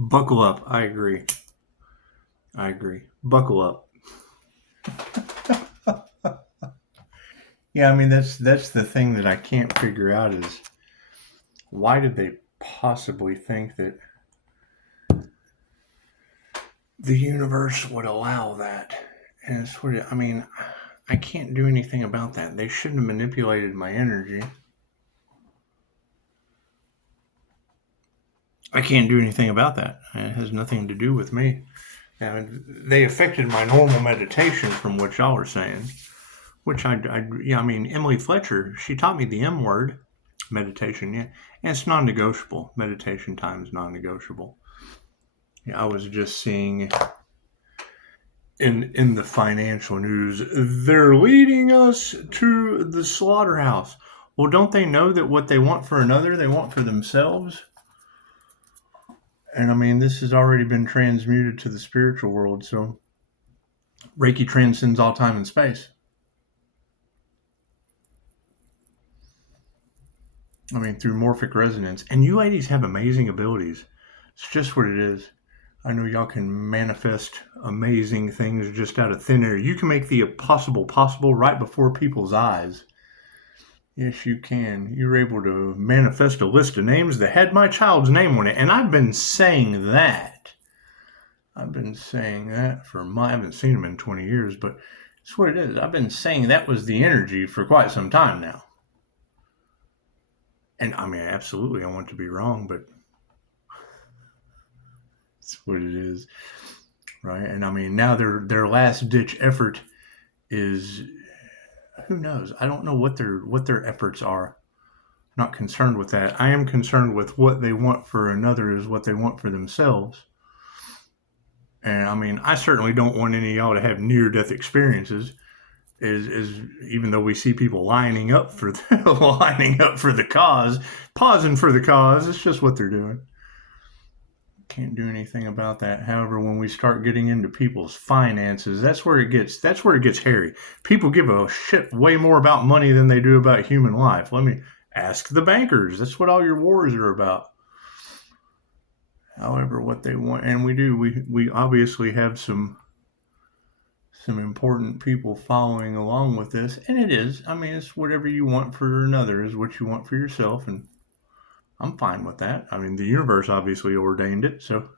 Buckle up. I agree. Buckle up. Yeah, I mean, that's the thing that I can't figure out is why did they possibly think that the universe would allow that? And it's sort of, I mean, I can't do anything about that. They shouldn't have manipulated my energy. I can't do anything about that. It has nothing to do with me. And they affected my normal meditation from what y'all are saying, which I mean, Emily Fletcher, she taught me the M word, meditation, yeah, and it's non-negotiable. Meditation time is non-negotiable. Yeah, I was just seeing in the financial news, they're leading us to the slaughterhouse. Well, don't they know that what they want for another, they want for themselves? And I mean, this has already been transmuted to the spiritual world, so Reiki transcends all time and space. I mean, through morphic resonance. And you ladies have amazing abilities. It's just what it is. I know y'all can manifest amazing things just out of thin air. You can make the impossible possible right before people's eyes. Yes, you can. You're able to manifest a list of names that had my child's name on it. And I've been saying that. I haven't seen him in 20 years, but it's what it is. I've been saying that was the energy for quite some time now. And I mean, absolutely, I want to be wrong, but it's what it is, right? And I mean, now their last ditch effort is, who knows? I don't know what their efforts are. I'm not concerned with that. I am concerned with what they want for another is what they want for themselves. And I mean, I certainly don't want any of y'all to have near-death experiences. Is even though we see people lining up for the cause, pausing for the cause, it's just what they're doing. Can't do anything about that. However, when we start getting into people's finances, that's where it gets hairy. People give a shit way more about money than they do about human life. Let me ask the bankers. That's what all your wars are about. However, what they want, and we obviously have some important people following along with this, and it is. I mean, it's whatever you want for another is what you want for yourself, and I'm fine with that. I mean, the universe obviously ordained it, so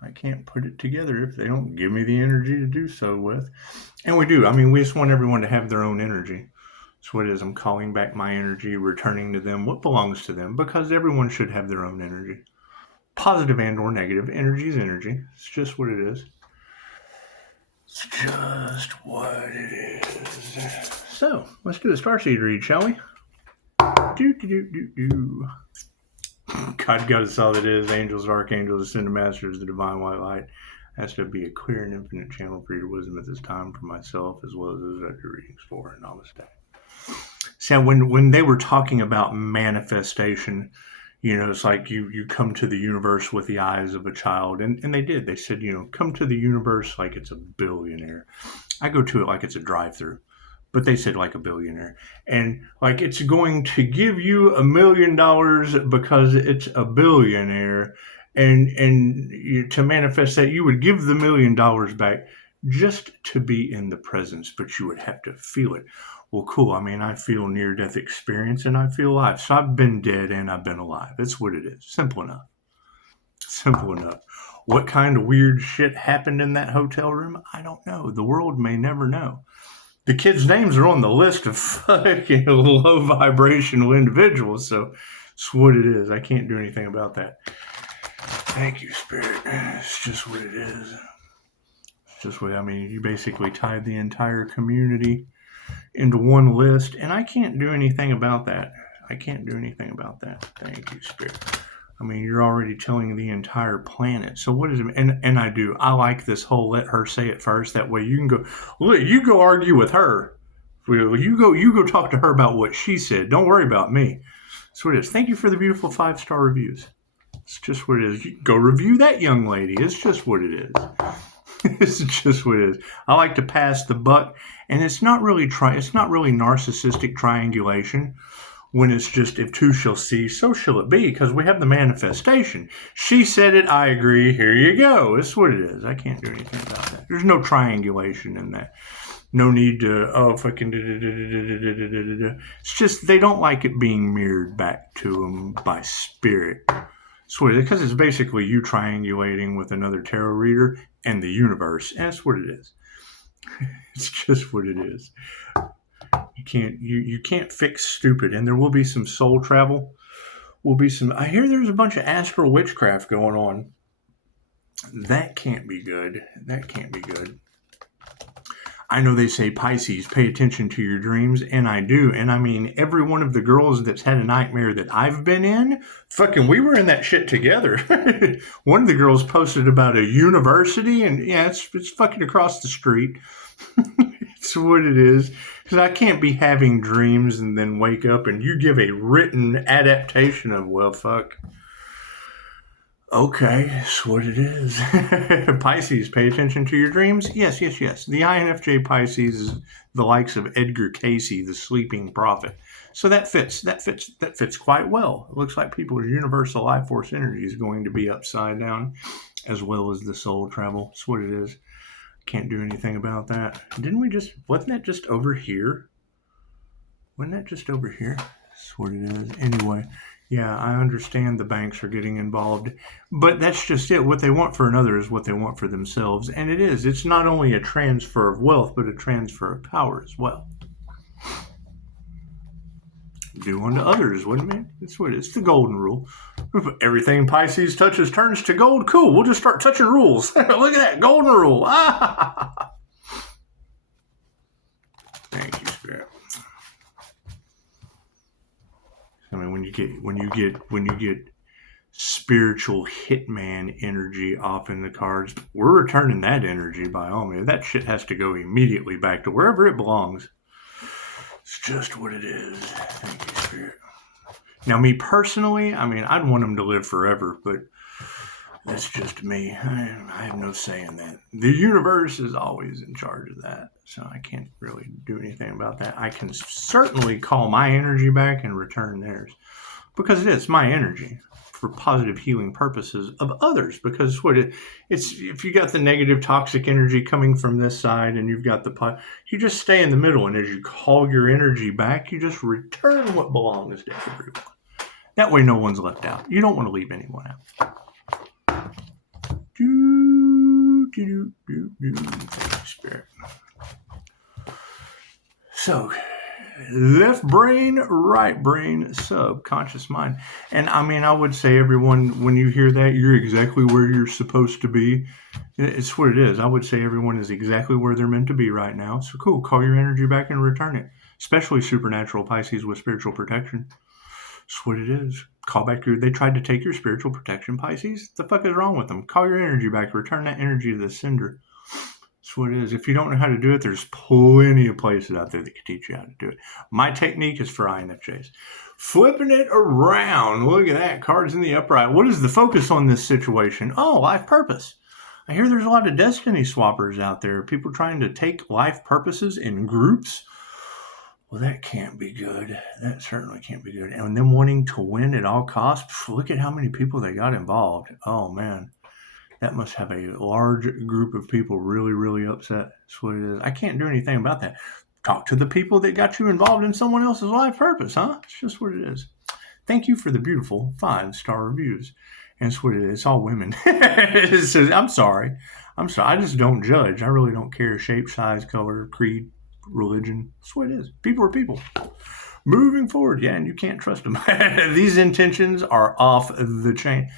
I can't put it together if they don't give me the energy to do so with. And we do. I mean, we just want everyone to have their own energy. That's what it is. I'm calling back my energy, returning to them what belongs to them, because everyone should have their own energy. Positive and or negative. Energy is energy. It's just what it is. It's just what it is. So, let's do a starseed read, shall we? God got us all that is. Angels, archangels, ascended masters, the divine white light. Has to be a clear and infinite channel for your wisdom at this time for myself as well as those other readings for. Namaste. So when they were talking about manifestation, you know, it's like you come to the universe with the eyes of a child. And they did. They said, you know, come to the universe like it's a billionaire. I go to it like it's a drive-through. But they said like a billionaire. And like it's going to give you $1 million because it's a billionaire. And to manifest that, you would give the $1 million back just to be in the presence. But you would have to feel it. Well, cool. I mean, I feel near-death experience and I feel alive. So I've been dead and I've been alive. That's what it is. Simple enough. Simple enough. What kind of weird shit happened in that hotel room? I don't know. The world may never know. The kids' names are on the list of fucking low vibrational individuals. So it's what it is. I can't do anything about that. Thank you, Spirit. It's just what it is. It's just what, I mean, you basically tied the entire community into one list, and I can't do anything about that. I can't do anything about that. Thank you, Spirit. I mean, you're already telling the entire planet. So what is it? And I do. I like this whole let her say it first. That way you can go, look, you go argue with her. You go talk to her about what she said. Don't worry about me. That's what it is. Thank you for the beautiful 5-star reviews. It's just what it is. You go review that young lady. It's just what it is. It's just what it is. I like to pass the buck, and it's not really narcissistic triangulation. when it's just, if two shall see, so shall it be, because we have the manifestation. She said it, I agree, here you go. That's what it is. I can't do anything about that. There's no triangulation in that. No need to, fucking It's just, they don't like it being mirrored back to them by spirit. That's what it is, because it's basically you triangulating with another tarot reader and the universe. And that's what it is. It's just what it is. You can't fix stupid, and there will be some soul travel. I hear there's a bunch of astral witchcraft going on. That can't be good. I know they say, Pisces, pay attention to your dreams, and I do. And I mean, every one of the girls that's had a nightmare that I've been in, fucking, we were in that shit together. One of the girls posted about a university, and yeah, it's fucking across the street. It's what it is. Because I can't be having dreams and then wake up and you give a written adaptation of, well, fuck. Okay, that's what it is. Pisces, pay attention to your dreams. Yes. The INFJ Pisces is the likes of Edgar Cayce, the sleeping prophet. So that fits quite well. It looks like people's universal life force energy is going to be upside down, as well as the soul travel. That's what it is. Can't do anything about that. Wasn't that just over here? That's what it is. Anyway. Yeah, I understand the banks are getting involved, but that's just it. What they want for another is what they want for themselves, and it is. It's not only a transfer of wealth, but a transfer of power as well. Do unto others, wouldn't it? That's what it is. It's the golden rule. Everything Pisces touches turns to gold. Cool, we'll just start touching rules. Look at that, golden rule. Thank you, Spirit. I mean, when you get spiritual hitman energy off in the cards, we're returning that energy by all means. That shit has to go immediately back to wherever it belongs. It's just what it is. Thank you, Spirit. Now, me personally, I mean, I'd want them to live forever, but that's just me. I have no say in that. The universe is always in charge of that, so I can't really do anything about that. I can certainly call my energy back and return theirs, because it's my energy for positive healing purposes of others. Because it's if you got the negative toxic energy coming from this side and you've got you just stay in the middle, and as you call your energy back, you just return what belongs to everyone. That way no one's left out. You don't want to leave anyone out. Spirit. So, left brain, right brain, subconscious mind. And I mean, I would say, everyone, when you hear that, you're exactly where you're supposed to be. It's what it is. I would say everyone is exactly where they're meant to be right now. So cool, call your energy back and return it. Especially supernatural Pisces with spiritual protection. That's what it is. Call back they tried to take your spiritual protection, Pisces. The fuck is wrong with them? Call your energy back. Return that energy to the sender. That's what it is. If you don't know how to do it, there's plenty of places out there that can teach you how to do it. My technique is for INFJs. Flipping it around. Look at that. Cards in the upright. What is the focus on this situation? Oh, life purpose. I hear there's a lot of destiny swappers out there. People trying to take life purposes in groups. Well, that can't be good. That certainly can't be good. And them wanting to win at all costs, look at how many people they got involved. Oh, man. That must have a large group of people really, really upset. That's what it is. I can't do anything about that. Talk to the people that got you involved in someone else's life purpose, huh? It's just what it is. Thank you for the beautiful 5-star reviews. And it's what it is. It's all women. It says, I'm sorry. I just don't judge. I really don't care. Shape, size, color, creed, religion. That's what it is. People are people. Moving forward, yeah, and you can't trust them. These intentions are off the chain.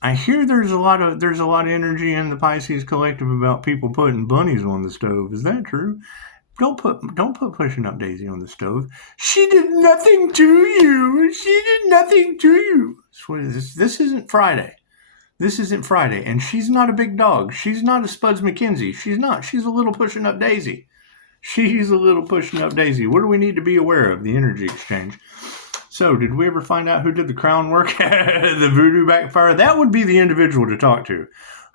I hear there's a lot of energy in the Pisces collective about people putting bunnies on the stove. Is that true? Don't put pushing up Daisy on the stove. She did nothing to you. This isn't Friday. And she's not a big dog. She's not a Spuds McKenzie. She's not. She's a little pushing up Daisy. What do we need to be aware of? The energy exchange. So, did we ever find out who did the crown work? The voodoo backfire? That would be the individual to talk to.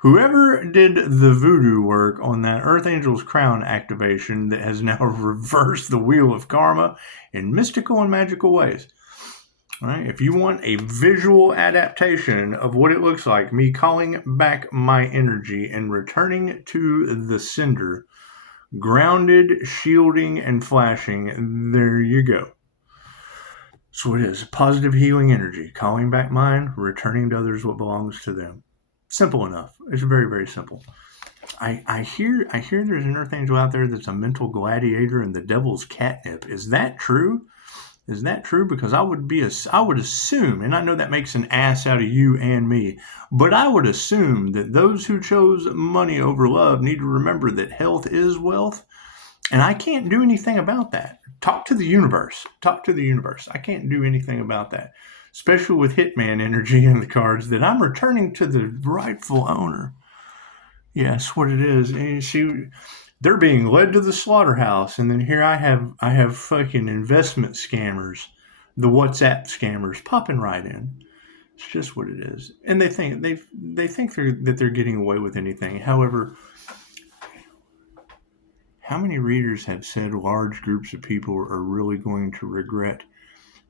Whoever did the voodoo work on that Earth Angel's crown activation that has now reversed the wheel of karma in mystical and magical ways. Right? If you want a visual adaptation of what it looks like, me calling back my energy and returning to the sender, grounded, shielding, and flashing, there you go. So it is positive healing energy, calling back mine, returning to others what belongs to them. Simple enough. It's very, very simple. I hear there's an Earth Angel out there that's a mental gladiator and the devil's catnip. Is that true? Is that true? Because I would assume, and I know that makes an ass out of you and me, but I would assume that those who chose money over love need to remember that health is wealth, and I can't do anything about that. Talk to the universe. Talk to the universe. I can't do anything about that, especially with Hitman energy in the cards that I'm returning to the rightful owner. Yes, what it is. And you see, they're being led to the slaughterhouse, and then here I have fucking investment scammers, the WhatsApp scammers popping right in. It's just what it is, and they think that they're getting away with anything. However, how many readers have said large groups of people are really going to regret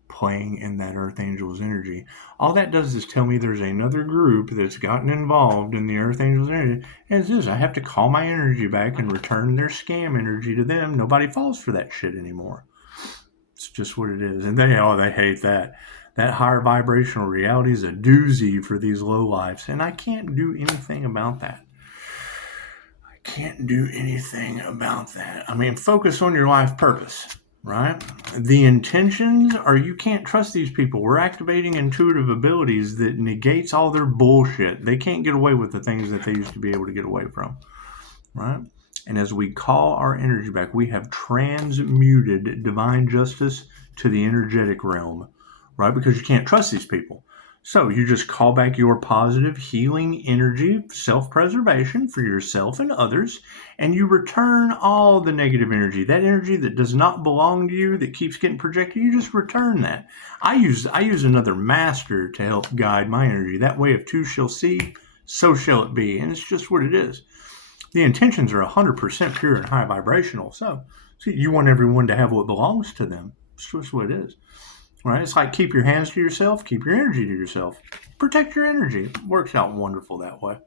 playing in that Earth Angel's energy? All that does is tell me there's another group that's gotten involved in the Earth Angel's energy, and it's this: I have to call my energy back and return their scam energy to them. Nobody falls for that shit anymore. It's just what it is, and they hate that. That higher vibrational reality is a doozy for these low lives, and I can't do anything about that. Can't do anything about that. I mean, focus on your life purpose, right? The intentions are you can't trust these people. We're activating intuitive abilities that negates all their bullshit. They can't get away with the things that they used to be able to get away from, right? And as we call our energy back, we have transmuted divine justice to the energetic realm, right? Because you can't trust these people. So you just call back your positive healing energy, self-preservation for yourself and others, and you return all the negative energy, that energy that does not belong to you, that keeps getting projected. You just return that. I use another master to help guide my energy. That way, if two shall see, so shall it be, and it's just what it is. The intentions are 100% pure and high vibrational. So you want everyone to have what belongs to them. It's just what it is. Right? It's like keep your hands to yourself, keep your energy to yourself. Protect your energy. It works out wonderful that way.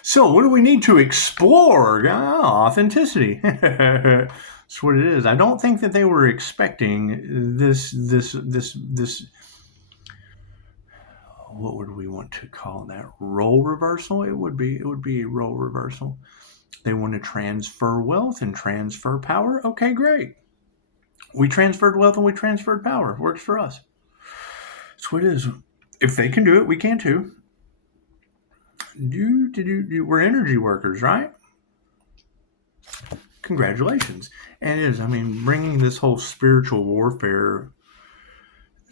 So what do we need to explore? Authenticity. That's what it is. I don't think that they were expecting this what would we want to call that? Role reversal? It would be a role reversal. They want to transfer wealth and transfer power. Okay, great. We transferred wealth and we transferred power. It works for us. That's what it is. If they can do it, we can too. We're energy workers, right? Congratulations. And it is, I mean, bringing this whole spiritual warfare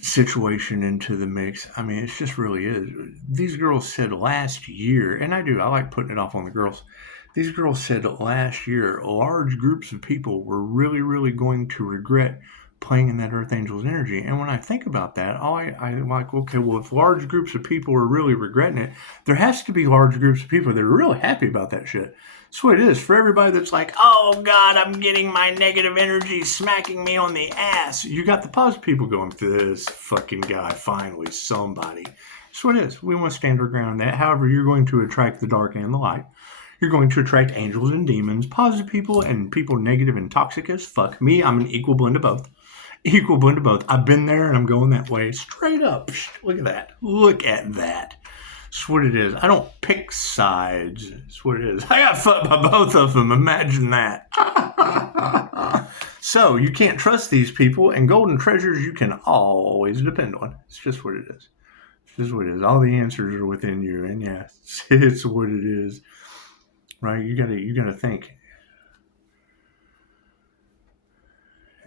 situation into the mix, I mean, it just really is. These girls said last year, and I like putting it off on the girls. These girls said last year large groups of people were really, really going to regret playing in that Earth Angel's energy. And when I think about that, I'm like, okay, well, if large groups of people are really regretting it, there has to be large groups of people that are really happy about that shit. That's what it is. For everybody that's like, oh, God, I'm getting my negative energy smacking me on the ass. You got the positive people going, this fucking guy, finally, somebody. That's what it is. We want to stand our ground on that. However, you're going to attract the dark and the light. You're going to attract angels and demons, positive people and people negative and toxic as fuck. Me, I'm an equal blend of both. Equal blend of both. I've been there and I'm going that way. Straight up. Look at that. Look at that. That's what it is. I don't pick sides. That's what it is. I got fucked by both of them. Imagine that. So you can't trust these people, and golden treasures you can always depend on. It's just what it is. It's just what it is. All the answers are within you, and yeah, it's what it is. Right? You gotta think.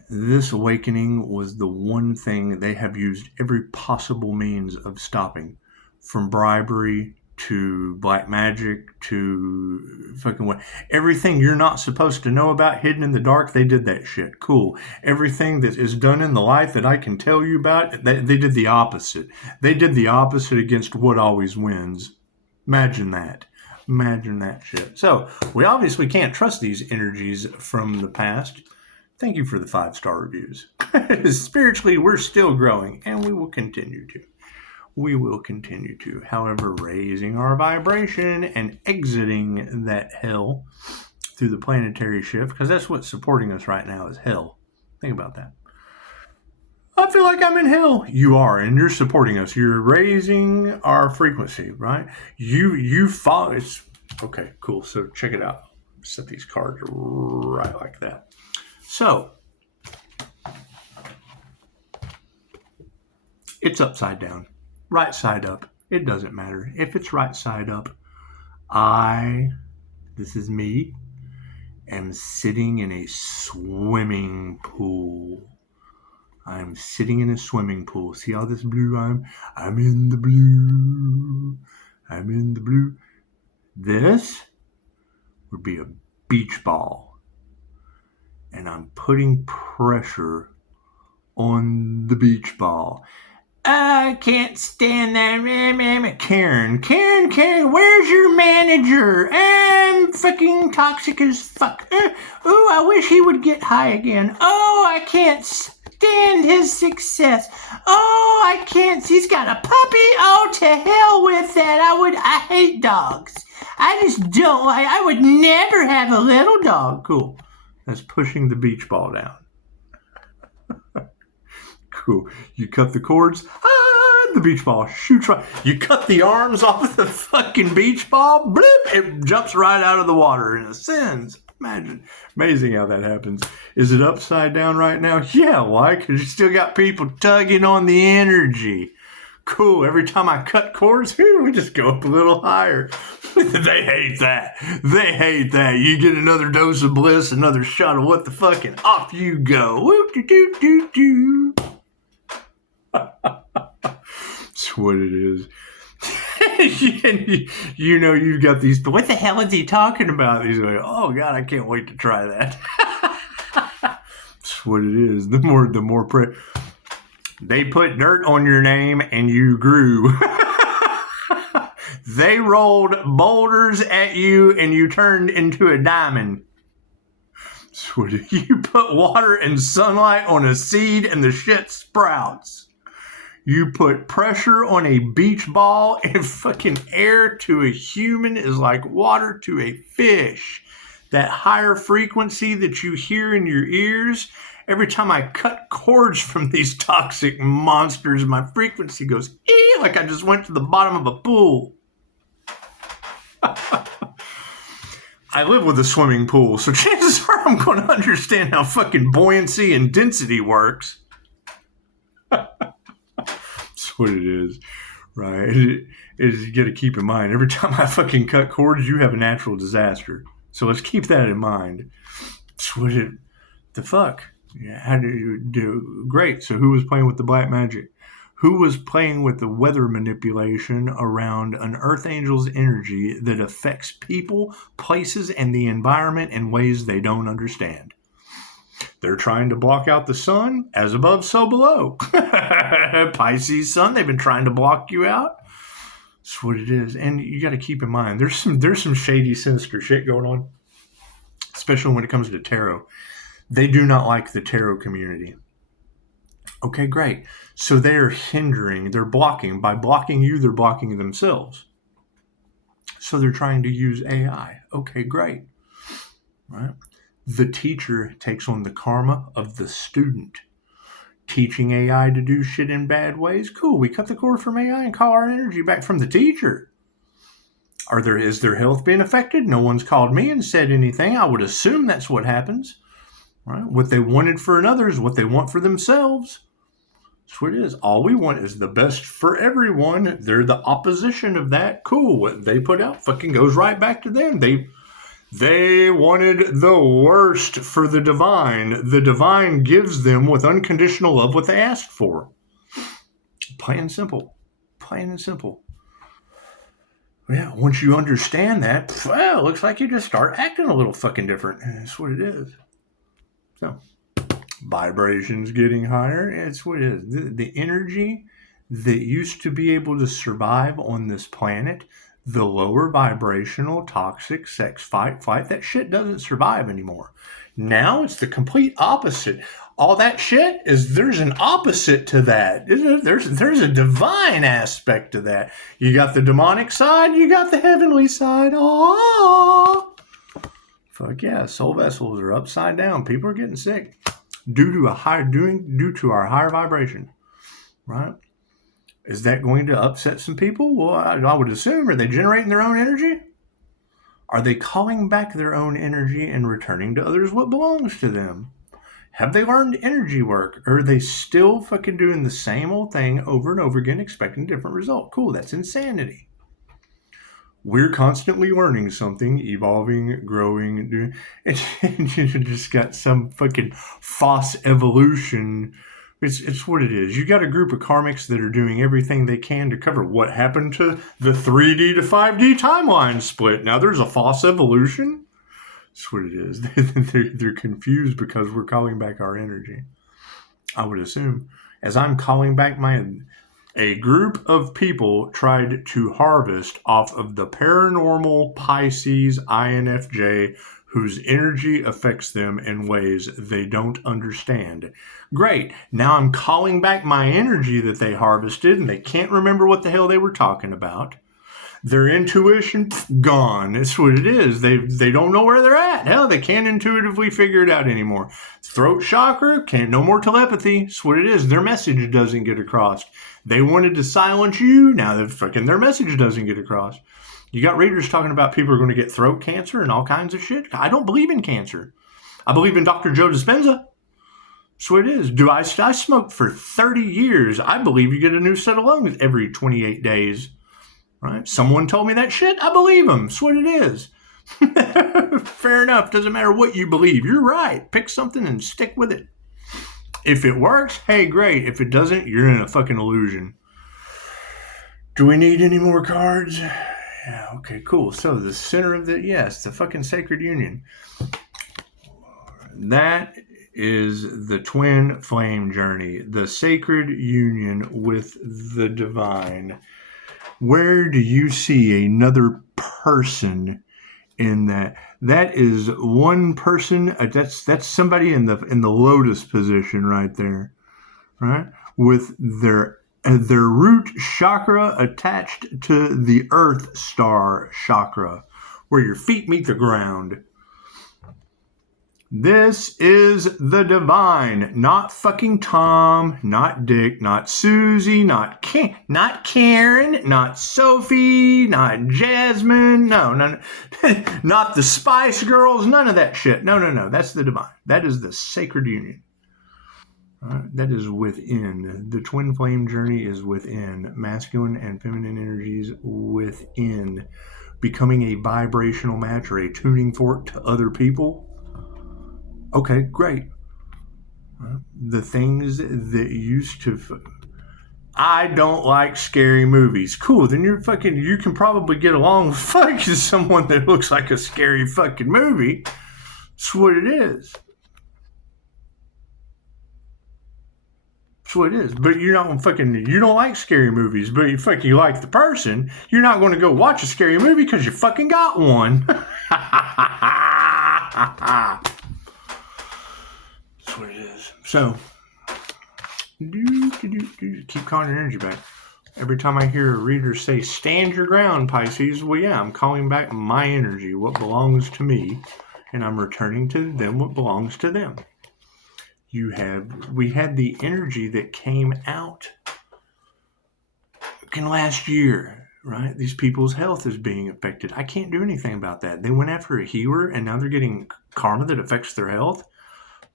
This awakening was the one thing they have used every possible means of stopping, from bribery to black magic to fucking what. Everything you're not supposed to know about hidden in the dark, they did that shit. Cool. Everything that is done in the light that I can tell you about, they did the opposite. They did the opposite against what always wins. Imagine that. Imagine that shit. So we obviously can't trust these energies from the past. Thank you for the 5-star reviews. Spiritually, we're still growing, and we will continue to. We will continue to. However, raising our vibration and exiting that hell through the planetary shift, because that's what's supporting us right now is hell. Think about that. I feel like I'm in hell. You are, and you're supporting us. You're raising our frequency, right? You follow. It's okay, cool. So check it out. Set these cards right like that. So it's upside down, right side up. It doesn't matter if it's right side up. This is me, am sitting in a swimming pool. I'm sitting in a swimming pool. See all this blue? I'm in the blue. I'm in the blue. This would be a beach ball. And I'm putting pressure on the beach ball. I can't stand that. Karen, where's your manager? I'm fucking toxic as fuck. I wish he would get high again. I can't stand his success. I can't. He's got a puppy. To hell with that. I hate dogs. I just don't like. I would never have a little dog. Cool. That's pushing the beach ball down. Cool. You cut the cords. The beach ball shoots right. You cut the arms off the fucking beach ball. Bloop, it jumps right out of the water and ascends. Imagine. Amazing how that happens. Is it upside down right now? Yeah, why? Because you still got people tugging on the energy. Cool. Every time I cut cords, we just go up a little higher. They hate that. You get another dose of bliss, another shot of what the fuck, and off you go. Whoop-de-doo-doo-doo. That's what it is. You've got these. What the hell is he talking about? He's like, oh God, I can't wait to try that. That's what it is. The more they put dirt on your name and you grew. They rolled boulders at you and you turned into a diamond. That's what it is. You put water and sunlight on a seed and the shit sprouts. You put pressure on a beach ball and fucking air to a human is like water to a fish. That higher frequency that you hear in your ears, every time I cut cords from these toxic monsters, my frequency goes like I just went to the bottom of a pool. I live with a swimming pool, so chances are I'm going to understand how fucking buoyancy and density works. That's what it is, right? You got to keep in mind, every time I fucking cut cords, you have a natural disaster. So let's keep that in mind. That's what the fuck? Yeah, how do you do? Great. So who was playing with the black magic? Who was playing with the weather manipulation around an earth angel's energy that affects people, places, and the environment in ways they don't understand? They're trying to block out the sun, as above, so below. Pisces sun, they've been trying to block you out. That's what it is. And you got to keep in mind, there's some shady, sinister shit going on, especially when it comes to tarot. They do not like the tarot community. Okay, great. So they're hindering, they're blocking. By blocking you, they're blocking themselves. So they're trying to use AI. Okay, great. Right? The teacher takes on the karma of the student. Teaching AI to do shit in bad ways? Cool. We cut the cord from AI and call our energy back from the teacher. Is their health being affected? No one's called me and said anything. I would assume that's what happens. Right? What they wanted for another is what they want for themselves. That's what it is. All we want is the best for everyone. They're the opposition of that. Cool. What they put out fucking goes right back to them. They wanted the worst for the divine. The divine gives them with unconditional love what they asked for. Plain and simple. Plain and simple. Yeah, once you understand that, well, it looks like you just start acting a little fucking different. That's what it is. So, vibrations getting higher. It's what it is. The energy that used to be able to survive on this planet, the lower vibrational toxic sex fight, flight, that shit doesn't survive anymore. Now it's the complete opposite. All that shit is, there's an opposite to that. There's a divine aspect to that. You got the demonic side, you got the heavenly side. Oh, fuck yeah, soul vessels are upside down. People are getting sick due to our higher vibration, right? Is that going to upset some people? Well, I would assume. Are they generating their own energy? Are they calling back their own energy and returning to others what belongs to them? Have they learned energy work? Or are they still fucking doing the same old thing over and over again, expecting a different result? Cool, that's insanity. We're constantly learning something, evolving, growing, doing. And you just got some fucking false evolution. It's what it is. You got a group of karmics that are doing everything they can to cover what happened to the 3D to 5D timeline split. Now there's a false evolution. That's what it is. They're confused because we're calling back our energy. I would assume. As I'm calling back a group of people tried to harvest off of the paranormal Pisces INFJ, whose energy affects them in ways they don't understand. Great. Now I'm calling back my energy that they harvested, and they can't remember what the hell they were talking about. Their intuition, gone. That's what it is. They don't know where they're at. Hell, they can't intuitively figure it out anymore. Throat chakra, no more telepathy. That's what it is. Their message doesn't get across. They wanted to silence you. Now their message doesn't get across. You got readers talking about people are going to get throat cancer and all kinds of shit. I don't believe in cancer. I believe in Dr. Joe Dispenza. That's what it is. I smoked for 30 years. I believe you get a new set of lungs every 28 days. Right? Someone told me that shit. I believe them. That's what it is. Fair enough. Doesn't matter what you believe. You're right. Pick something and stick with it. If it works, hey, great. If it doesn't, you're in a fucking illusion. Do we need any more cards? Yeah, okay, cool. So the center of the fucking sacred union. That is the twin flame journey. The sacred union with the divine. Where do you see another person in that? That is one person. That's somebody in the lotus position right there, right? With their root chakra attached to the earth star chakra, where your feet meet the ground. This is the divine, not fucking Tom, not Dick, not Susie, not Karen, not Sophie, not Jasmine, no, not the Spice Girls, none of that shit. No, that's the divine. That is the sacred union. That is within. The twin flame journey is within. Masculine and feminine energies within. Becoming a vibrational match or a tuning fork to other people. Okay, great. The things that used to... I don't like scary movies. Cool, then you can probably get along with fucking someone that looks like a scary fucking movie. That's what it is. That's what it is. But you don't like scary movies, but you like the person. You're not going to go watch a scary movie because you fucking got one. That's what it is. So, keep calling your energy back. Every time I hear a reader say, stand your ground, Pisces, well, yeah, I'm calling back my energy, what belongs to me, and I'm returning to them what belongs to them. We had the energy that came out last year, right? These people's health is being affected. I can't do anything about that. They went after a healer, and now they're getting karma that affects their health.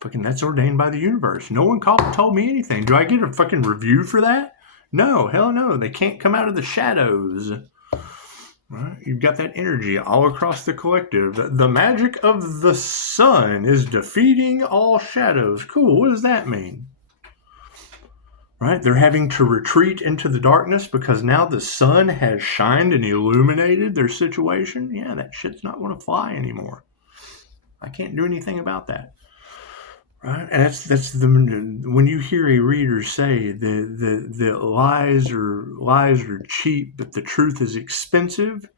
Fucking, that's ordained by the universe. No one called and told me anything. Do I get a fucking review for that? No, hell no. They can't come out of the shadows. Right? You've got that energy all across the collective. The magic of the sun is defeating all shadows. Cool. What does that mean? Right? They're having to retreat into the darkness because now the sun has shined and illuminated their situation. Yeah, that shit's not going to fly anymore. I can't do anything about that. Right, and that's when you hear a reader say that lies are cheap, but the truth is expensive.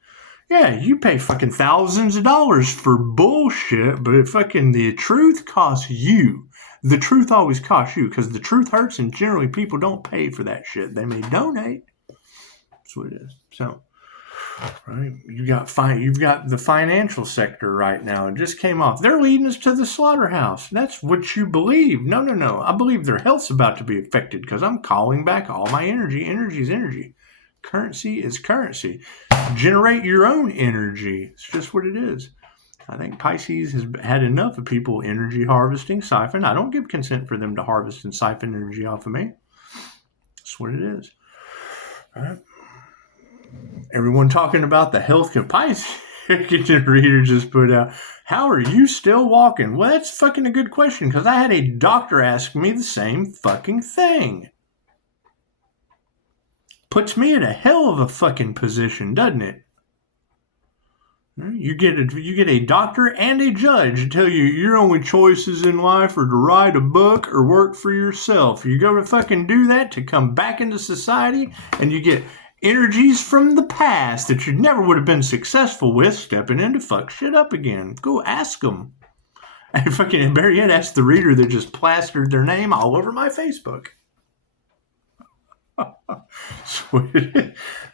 Yeah, you pay fucking thousands of dollars for bullshit, but fucking the truth costs you. The truth always costs you because the truth hurts, and generally people don't pay for that shit. They may donate. That's what it is. So, right, you've got the financial sector right now. It just came off. They're leading us to the slaughterhouse. That's what you believe. No. I believe their health's about to be affected because I'm calling back all my energy. Energy is energy. Currency is currency. Generate your own energy. It's just what it is. I think Pisces has had enough of people energy harvesting, siphon. I don't give consent for them to harvest and siphon energy off of me. That's what it is. All right. Everyone talking about the health of Pisces. The reader just put out, how are you still walking? Well, that's fucking a good question because I had a doctor ask me the same fucking thing. Puts me in a hell of a fucking position, doesn't it? You get a doctor and a judge to tell you your only choices in life are to write a book or work for yourself. You go to fucking do that to come back into society, and you get energies from the past that you never would have been successful with stepping in to fuck shit up again. Go ask them. And fucking better yet, ask the reader that just plastered their name all over my Facebook.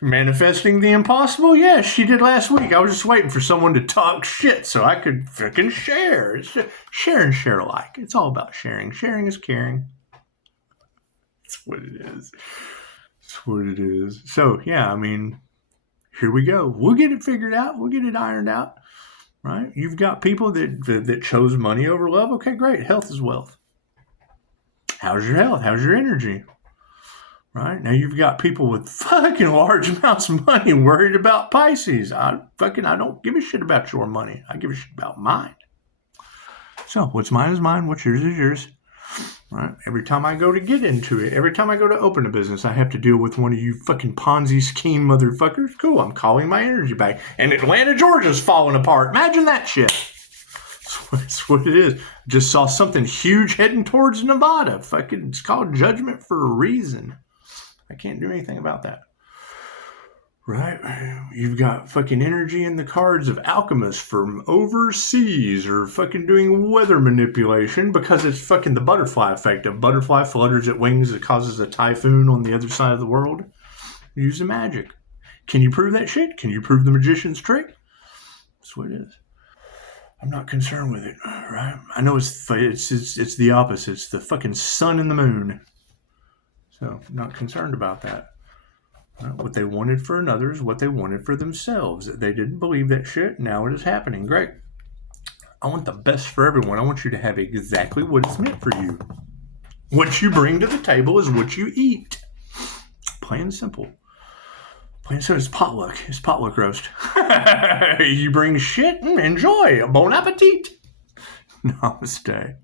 Manifesting the impossible? Yeah, she did last week. I was just waiting for someone to talk shit so I could fucking share. It's share and share alike. It's all about sharing. Sharing is caring. That's what it is. That's what it is. So, yeah, I mean, here we go. We'll get it figured out. We'll get it ironed out. Right? You've got people that chose money over love. Okay, great. Health is wealth. How's your health? How's your energy? Right? Now you've got people with fucking large amounts of money worried about Pisces. I don't give a shit about your money. I give a shit about mine. So what's mine is mine. What's yours is yours. Right? Every time I go to get into it, every time I go to open a business, I have to deal with one of you fucking Ponzi scheme motherfuckers. Cool, I'm calling my energy back. And Atlanta, Georgia's falling apart. Imagine that shit. That's what it is. Just saw something huge heading towards Nevada. Fucking, it's called judgment for a reason. I can't do anything about that. Right? You've got fucking energy in the cards of alchemists from overseas or fucking doing weather manipulation because it's fucking the butterfly effect. A butterfly flutters its wings, it causes a typhoon on the other side of the world. Use the magic. Can you prove that shit? Can you prove the magician's trick? That's what it is. I'm not concerned with it, right? I know it's the opposite. It's the fucking sun and the moon. So, not concerned about that. What they wanted for another is what they wanted for themselves. They didn't believe that shit. Now it is happening. Great. I want the best for everyone. I want you to have exactly what is meant for you. What you bring to the table is what you eat. Plain and simple. Plain and simple. It's potluck. It's potluck roast. You bring shit and enjoy. Bon appetit. Namaste.